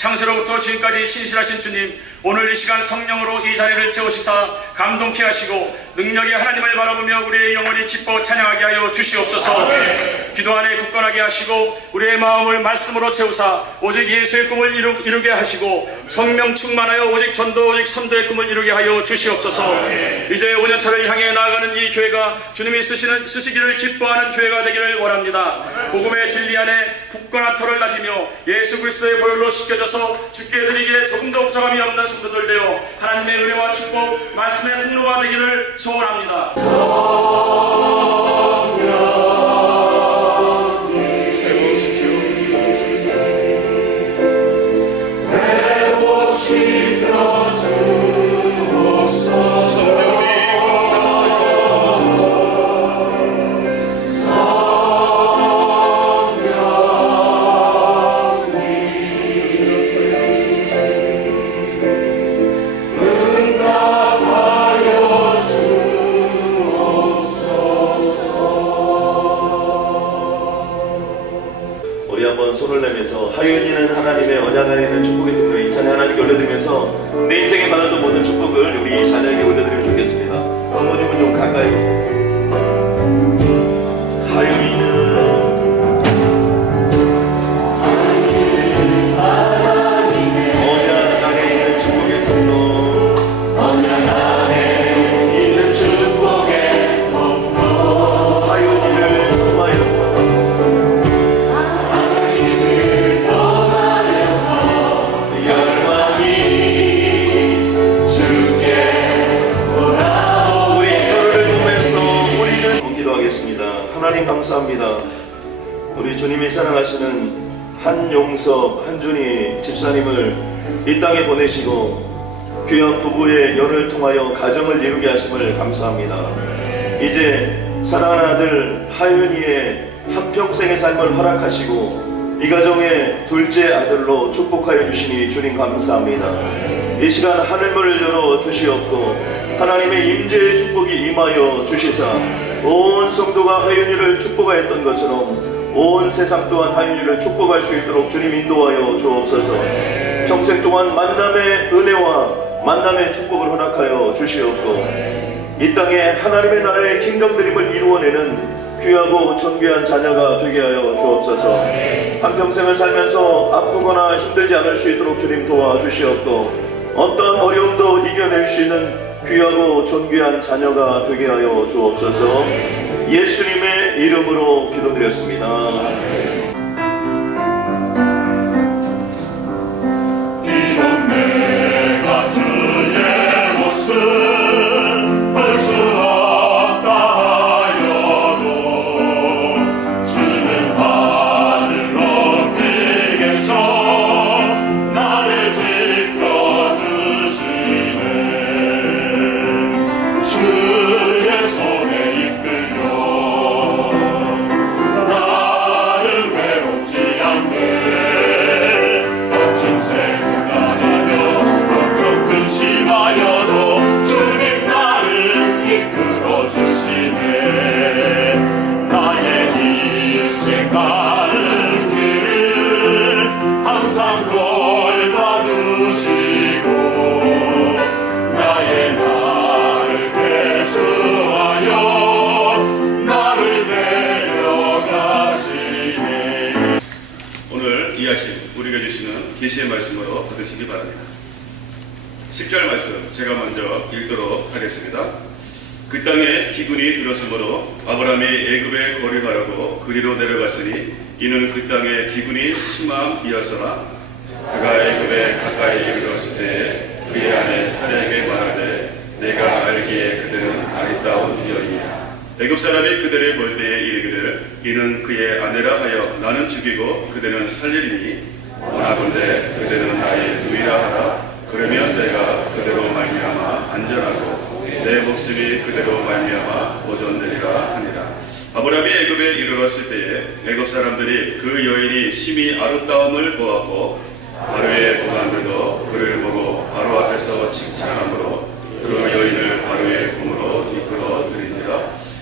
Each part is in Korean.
창세로부터 지금까지 신실하신 주님, 오늘 이 시간 성령으로 이 자리를 채우시사 감동케 하시고 능력의 하나님을 바라보며 우리의 영혼이 기뻐 찬양하게 하여 주시옵소서. 기도 안에 굳건하게 하시고 우리의 마음을 말씀으로 채우사 오직 예수의 꿈을 이루게 하시고 성령 충만하여 오직 전도 오직 선도의 꿈을 이루게 하여 주시옵소서. 이제 5년차를 향해 나아가는 이 교회가 주님이 쓰시기를 기뻐하는 교회가 되기를 원합니다. 복음의 진리 안에 굳건한 터를 다지며 예수 그리스도의 보혈로 씻겨져서 주께 드리기에 조금도 부족함이 없는 성도들 되어 하나님의 은혜와 축복 말씀의 통로가 되기를 소원합니다. 손을 내면서 하윤이는 하나님의 언약 안에 있는 축복의 등로 이 찬양 하나님께 올려드리면서 내 인생에 받았던 모든 축복을 우리 이 자녀에게 올려드리면 좋겠습니다. 부모님은 좀 가까이 오세요. 하윤이는 언약 안에 있는 축복의 등로, 언약 안에 있는 축복의 등로, 하윤이를 통하여서 하나님 감사합니다. 우리 주님이 사랑하시는 한용섭, 한준희 집사님을 이 땅에 보내시고 귀한 부부의 열을 통하여 가정을 이루게 하심을 감사합니다. 이제 사랑하는 아들 하윤이의 한평생의 삶을 허락하시고 이 가정의 둘째 아들로 축복하여 주시니 주님 감사합니다. 이 시간 하늘문을 열어 주시옵고 하나님의 임재의 축복이 임하여 주시사 온 성도가 하윤이를 축복하였던 것처럼 온 세상 또한 하윤이를 축복할 수 있도록 주님 인도하여 주옵소서. 평생 동안 만남의 은혜와 만남의 축복을 허락하여 주시옵고 이 땅에 하나님의 나라의 킹덤 드림을 이루어내는 귀하고 존귀한 자녀가 되게 하여 주옵소서. 한평생을 살면서 아프거나 힘들지 않을 수 있도록 주님 도와주시옵고 어떠한 어려움도 이겨낼 수 있는 귀하고 존귀한 자녀가 되게 하여 주옵소서. 예수님의 이름으로 기도드렸습니다. 이런 내가 주의 모습 볼 수 없다 하여도 주는 하늘 높이 계셔 나를 지켜주시네. 주의 손에 이끌려 나를 외롭지 않게 거친 세상이며 걱정 근심하여도 주님 나를 이끌어주시네. 나의 인생 가는 길을 항상 돌봐주시고 나의 나를 계수하여 나를 데려가시네. 오늘 이 아침 우리가 주시는 계시의 말씀으로 받으시기 바랍니다. 10절 말씀 제가 먼저 읽도록 하겠습니다. 그 땅에 기근이 들었으므로 아브라함이 애굽에 거류하라고 그리로 내려갔으니 이는 그 땅에 기근이 심함이었으나 그가 애굽에 가까이 이르렀을 때에 그의 아내 사례에게 말하되 내가 알기에 그들은 아리따운 여인이라. 애굽 사람이 그들을 볼 때에 이르기를 이는 그의 아내라 하여 나는 죽이고 그들은 살리리니 원하건대 그들은 나의 누이라 하라. 그러면 내가 그대로 말미암아 안전하고 내 목숨이 그대로 말미암아 보존되리라 하니라. 아브라함이 애굽에 이르렀을 때에 애굽 사람들이 그 여인이 심히 아름다움을 보았고 바로의 고관들도 그를 보고 바로 앞에서 칭찬함으로 그 여인을 바로의 궁으로 이끌어 들이니라.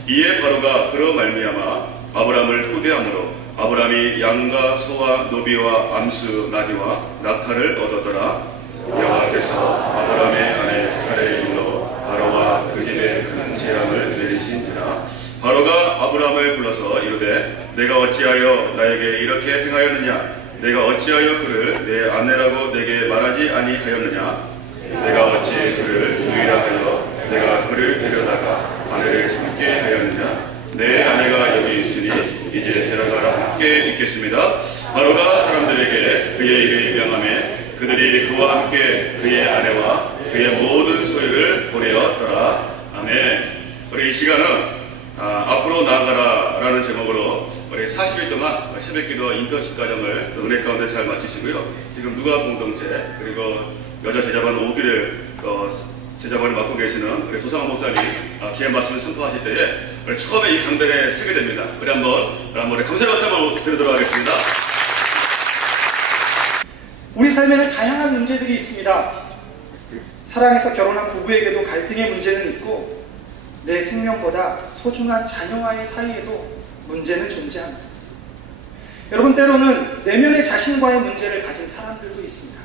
이에 바로가 그로 말미암아 아브라함을 후대함으로 아브라함이 아브라함이 양과 소와 노비와 암수 나귀와 낙타를 얻었더라. 여호와께서 아브라함의 아내 사레의 일로 바로와 그 집에 큰 재앙을 내리신지라. 바로가 아브라함을 불러서 이르되 내가 어찌하여 나에게 이렇게 행하였느냐? 내가 어찌하여 그를 내 아내라고 내게 말하지 아니하였느냐? 내가 어찌 그를 누이라 하여 내가 그를 데려다가 아내를 삼게 하였느냐? 내 아내가 여기 있으니 이제 데려가라. 함께 읽겠습니다. 바로가 사람들에게 그의 일을 명하매 그들이 그와 함께 그의 아내와 그의 모든 소유를 보내었더라. 아멘. 우리 이 시간은 앞으로 나아가라 라는 제목으로 우리 40일 동안 새벽기도 인턴십 과정을 은혜 가운데 잘 마치시고요. 지금 누가 공동체 그리고 여자 제자반 5기를 제자반을 맡고 계시는 우리 도상원 목사님 귀한 말씀을 선포하실 때에 우리 처음에 이 강단에 서게 됩니다. 우리 한번 감사의 박수 한번 드리도록 하겠습니다. 우리 삶에는 다양한 문제들이 있습니다. 사랑해서 결혼한 부부에게도 갈등의 문제는 있고 내 생명보다 소중한 자녀와의 사이에도 문제는 존재합니다. 여러분, 때로는 내면의 자신과의 문제를 가진 사람들도 있습니다.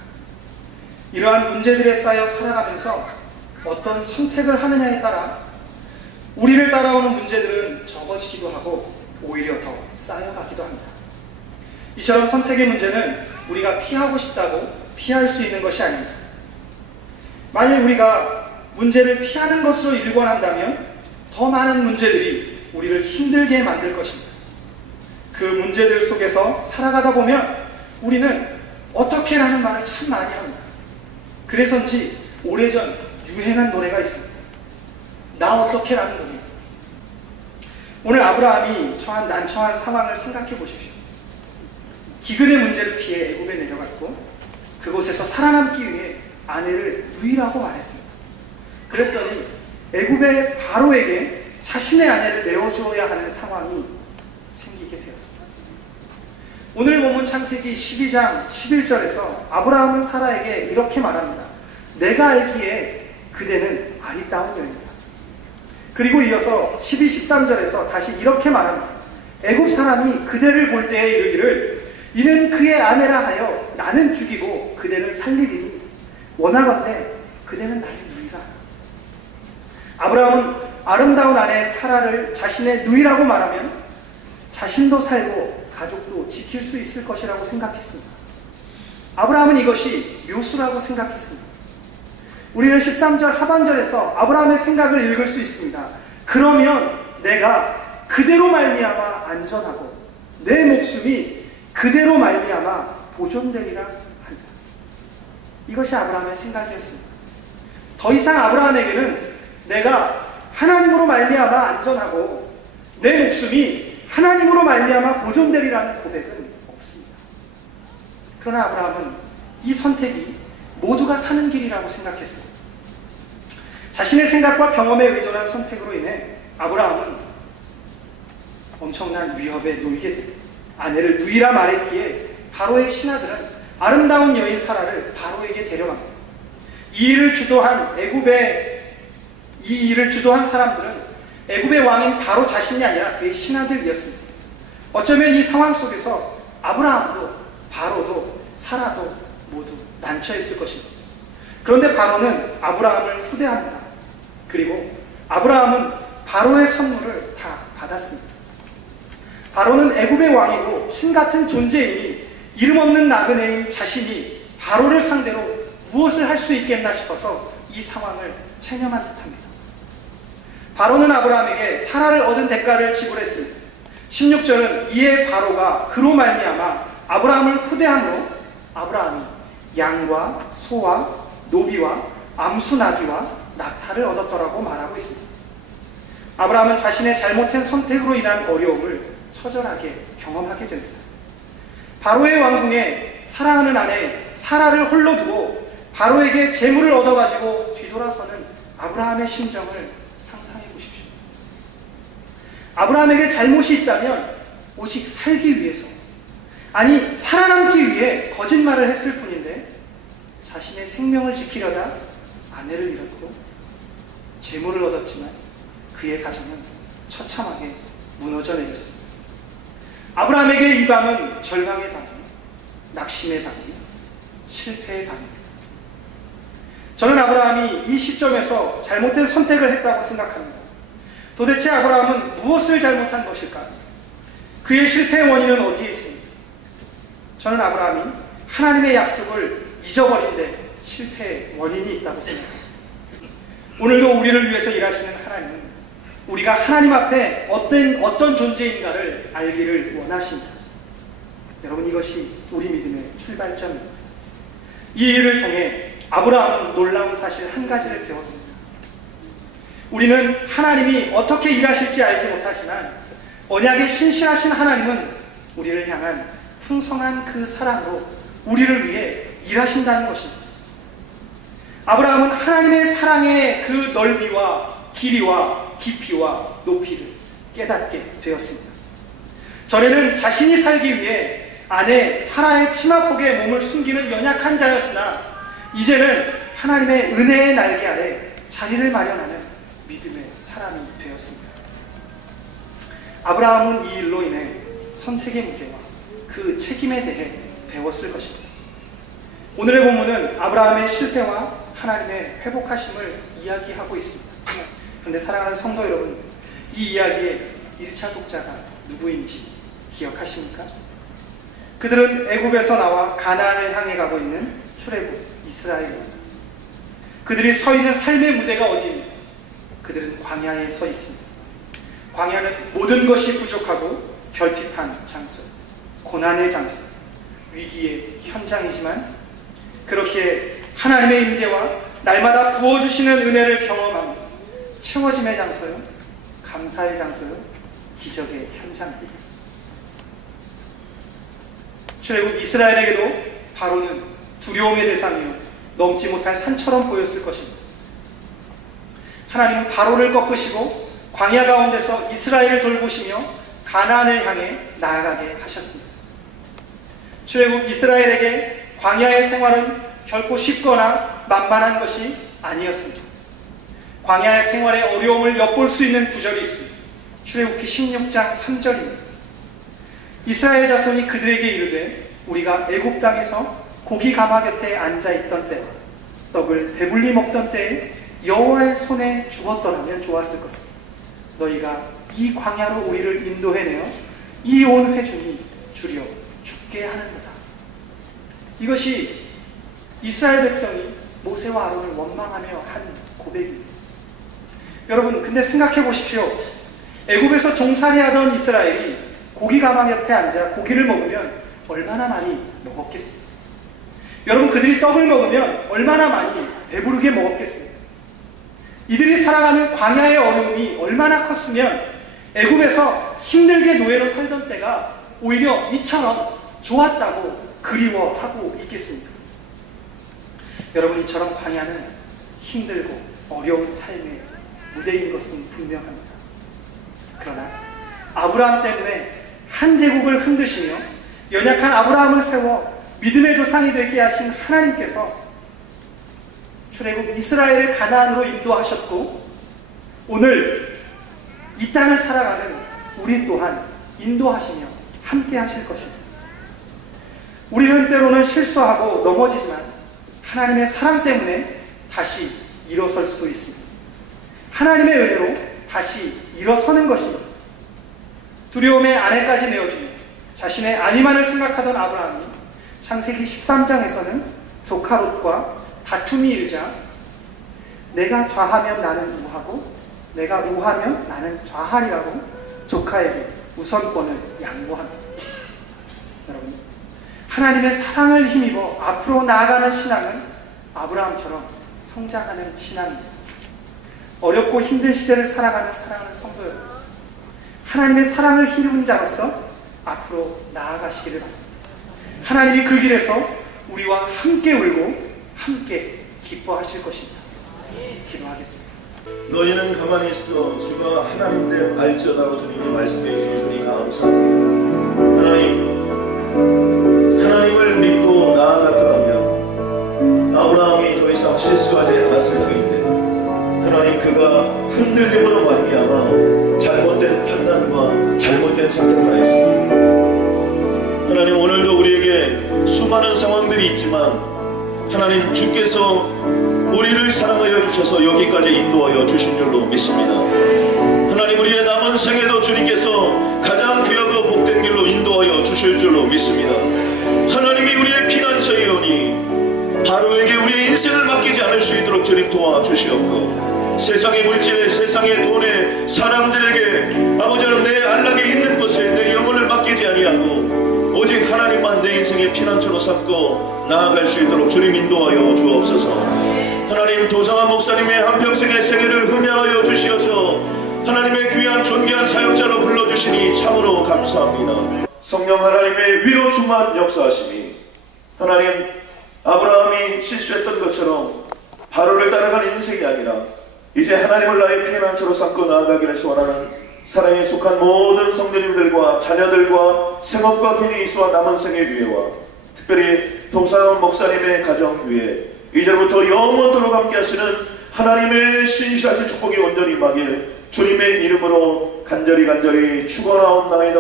이러한 문제들에 쌓여 살아가면서 어떤 선택을 하느냐에 따라 우리를 따라오는 문제들은 적어지기도 하고 오히려 더 쌓여가기도 합니다. 이처럼 선택의 문제는 우리가 피하고 싶다고 피할 수 있는 것이 아닙니다. 만일 우리가 문제를 피하는 것으로 일관한다면 더 많은 문제들이 우리를 힘들게 만들 것입니다. 그 문제들 속에서 살아가다 보면 우리는 어떻게 라는 말을 참 많이 합니다. 그래서인지 오래전 유행한 노래가 있습니다. 나 어떻게 라는 노래. 오늘 아브라함이 난처한 상황을 생각해 보십시오. 기근의 문제를 피해 애굽에 내려갔고 그곳에서 살아남기 위해 아내를 누이라고 말했습니다. 그랬더니 애굽의 바로에게 자신의 아내를 내어주어야 하는 상황이 생기게 되었습니다. 오늘 본문 창세기 12장 11절에서 아브라함은 사라에게 이렇게 말합니다. 내가 알기에 그대는 아리따운 여인이다. 그리고 이어서 12, 13절에서 다시 이렇게 말합니다. 애굽 사람이 그대를 볼 때에 이르기를 이는 그의 아내라 하여 나는 죽이고 그대는 살리리니 원하건대 그대는 나의 누이라. 아브라함은 아름다운 아내 사라를 자신의 누이라고 말하면 자신도 살고 가족도 지킬 수 있을 것이라고 생각했습니다. 아브라함은 이것이 묘수라고 생각했습니다. 우리는 13절 하반절에서 아브라함의 생각을 읽을 수 있습니다. 그러면 내가 그대로 말미암아 안전하고 내 목숨이 그대로 말미암아 보존되리라 한다. 이것이 아브라함의 생각이었습니다. 더 이상 아브라함에게는 내가 하나님으로 말미암아 안전하고 내 목숨이 하나님으로 말미암아 보존되리라는 고백은 없습니다. 그러나 아브라함은 이 선택이 모두가 사는 길이라고 생각했습니다. 자신의 생각과 경험에 의존한 선택으로 인해 아브라함은 엄청난 위협에 놓이게 됩니다. 아내를 누이라 말했기에 바로의 신하들은 아름다운 여인 사라를 바로에게 데려갑니다. 이 일을 주도한 사람들은 애굽의 왕인 바로 자신이 아니라 그의 신하들이었습니다. 어쩌면 이 상황 속에서 아브라함도 바로도 사라도 모두 난처했을 것입니다. 그런데 바로는 아브라함을 후대합니다. 그리고 아브라함은 바로의 선물을 다 받았습니다. 바로는 애굽의 왕이고 신같은 존재이니 이름 없는 나그네인 자신이 바로를 상대로 무엇을 할 수 있겠나 싶어서 이 상황을 체념한 듯합니다. 바로는 아브라함에게 사라를 얻은 대가를 지불했습니다. 16절은 이에 바로가 그로 말미암아 아브라함을 후대함으로 아브라함이 양과 소와 노비와 암수 나귀와 낙타를 얻었더라고 말하고 있습니다. 아브라함은 자신의 잘못된 선택으로 인한 어려움을 처절하게 경험하게 됩니다. 바로의 왕궁에 사랑하는 아내 사라를 홀로 두고 바로에게 재물을 얻어가지고 뒤돌아서는 아브라함의 심정을 상상해 보십시오. 아브라함에게 잘못이 있다면 오직 살기 위해서, 아니 살아남기 위해 거짓말을 했을 뿐인데 자신의 생명을 지키려다 아내를 잃었고 재물을 얻었지만 그의 가정은 처참하게 무너져 내렸습니다. 아브라함에게 이 밤은 절망의 밤, 낙심의 밤, 실패의 밤입니다. 저는 아브라함이 이 시점에서 잘못된 선택을 했다고 생각합니다. 도대체 아브라함은 무엇을 잘못한 것일까? 그의 실패의 원인은 어디에 있습니까? 저는 아브라함이 하나님의 약속을 잊어버린 데 실패의 원인이 있다고 생각합니다. 오늘도 우리를 위해서 일하시는 하나님은 우리가 하나님 앞에 어떤 존재인가를 알기를 원하십니다. 여러분, 이것이 우리 믿음의 출발점입니다. 이 일을 통해 아브라함은 놀라운 사실 한 가지를 배웠습니다. 우리는 하나님이 어떻게 일하실지 알지 못하지만 언약에 신실하신 하나님은 우리를 향한 풍성한 그 사랑으로 우리를 위해 일하신다는 것입니다. 아브라함은 하나님의 사랑의 그 넓이와 길이와 깊이와 높이를 깨닫게 되었습니다. 전에는 자신이 살기 위해 아내 사라의 치마폭에 몸을 숨기는 연약한 자였으나 이제는 하나님의 은혜의 날개 아래 자리를 마련하는 믿음의 사람이 되었습니다. 아브라함은 이 일로 인해 선택의 무게와 그 책임에 대해 배웠을 것입니다. 오늘의 본문은 아브라함의 실패와 하나님의 회복하심을 이야기하고 있습니다. 그런데 사랑하는 성도 여러분, 이 이야기의 1차 독자가 누구인지 기억하십니까? 그들은 애굽에서 나와 가나안을 향해 가고 있는 출애굽 이스라엘입니다. 그들이 서 있는 삶의 무대가 어디입니까? 그들은 광야에 서 있습니다. 광야는 모든 것이 부족하고 결핍한 장소, 고난의 장소, 위기의 현장이지만 그렇게 하나님의 임재와 날마다 부어주시는 은혜를 경험하며 채워짐의 장소요, 감사의 장소요, 기적의 현장입니다. 출애굽 이스라엘에게도 바로는 두려움의 대상이요 넘지 못할 산처럼 보였을 것입니다. 하나님은 바로를 꺾으시고 광야 가운데서 이스라엘을 돌보시며 가나안을 향해 나아가게 하셨습니다. 출애굽 이스라엘에게 광야의 생활은 결코 쉽거나 만만한 것이 아니었습니다. 광야의 생활의 어려움을 엿볼 수 있는 구절이 있습니다. 출애굽기 16장 3절입니다. 이스라엘 자손이 그들에게 이르되 우리가 애굽 땅에서 고기 가마 곁에 앉아있던 때 떡을 배불리 먹던 때에 여호와의 손에 죽었더라면 좋았을 것을 너희가 이 광야로 우리를 인도해내어 이 온 회중이 주려 죽게 하는도다. 이것이 이스라엘 백성이 모세와 아론을 원망하며 한 고백입니다. 여러분, 근데 생각해 보십시오. 애굽에서 종살이하던 이스라엘이 고기 가마 곁에 앉아 고기를 먹으면 얼마나 많이 먹었겠습니까? 여러분, 그들이 떡을 먹으면 얼마나 많이 배부르게 먹었겠습니까? 이들이 살아가는 광야의 어려움이 얼마나 컸으면 애굽에서 힘들게 노예로 살던 때가 오히려 이처럼 좋았다고 그리워하고 있겠습니까? 여러분, 이처럼 광야는 힘들고 어려운 삶의 무대인 것은 분명합니다. 그러나 아브라함 때문에 한 제국을 흔드시며 연약한 아브라함을 세워 믿음의 조상이 되게 하신 하나님께서 출애굽 이스라엘을 가나안으로 인도하셨고 오늘 이 땅을 살아가는 우리 또한 인도하시며 함께 하실 것입니다. 우리는 때로는 실수하고 넘어지지만 하나님의 사랑 때문에 다시 일어설 수 있습니다. 하나님의 은혜로 다시 일어서는 것입니다. 두려움의 아내까지 내어주며 자신의 안위만을 생각하던 아브라함이 창세기 13장에서는 조카 롯과 다툼이 일자 내가 좌하면 나는 우하고 내가 우하면 나는 좌하리라고 조카에게 우선권을 양보합니다. 여러분, 하나님의 사랑을 힘입어 앞으로 나아가는 신앙은 아브라함처럼 성장하는 신앙입니다. 어렵고 힘든 시대를 살아가는 사랑하는 성도 여러분, 하나님의 사랑을 힘입은 자로서 앞으로 나아가시기를 바랍니다. 하나님이 그 길에서 우리와 함께 울고 함께 기뻐하실 것입니다. 기도하겠습니다. 너희는 가만히 있어 주가 하나님됨 알지어다고 주님이 말씀해 주신 주님 감사합니다. 하나님을 믿고 나아갔더라면 아브라함이 더 이상 실수하지 않았을 터인데 하나님 그가 흔들림으로 말미암아 잘못된 판단과 잘못된 선택을 하였습니다. 하나님, 오늘도 우리에게 수많은 상황들이 있지만 하나님, 주께서 우리를 사랑하여 주셔서 여기까지 인도하여 주신 줄로 믿습니다. 하나님, 우리의 남은 생에도 주님께서 가장 귀하고 복된 길로 인도하여 주실 줄로 믿습니다. 하나님이 우리의 피난처이오니 바로에게 우리의 인생을 맡기지 않을 수 있도록 주님 도와주시옵고, 세상의 물질에, 세상의 돈에, 사람들에게 아버지 하나님, 내 안락에 있는 곳에 내 영혼을 맡기지 아니하고 오직 하나님만 내 인생의 피난처로 삼고 나아갈 수 있도록 주님 인도하여 주옵소서. 하나님, 도상한 목사님의 한평생의 생애를 흠양하여 주시어서 하나님의 귀한 존귀한 사역자로 불러주시니 참으로 감사합니다. 성령 하나님의 위로 충만 역사하심이, 하나님, 아브라함이 실수했던 것처럼 바로를 따라가는 인생이 아니라 이제 하나님을 나의 피난처로 삼고 나아가기를 소원하는 사랑에 속한 모든 성도님들과 자녀들과 생업과 비즈니스와 남은 생의 위에와 특별히 동사원 목사님의 가정 위에 이제부터 영원토록 함께 하시는 하나님의 신실하신 축복이 온전히 임하길 주님의 이름으로 간절히 축원하옵나이다.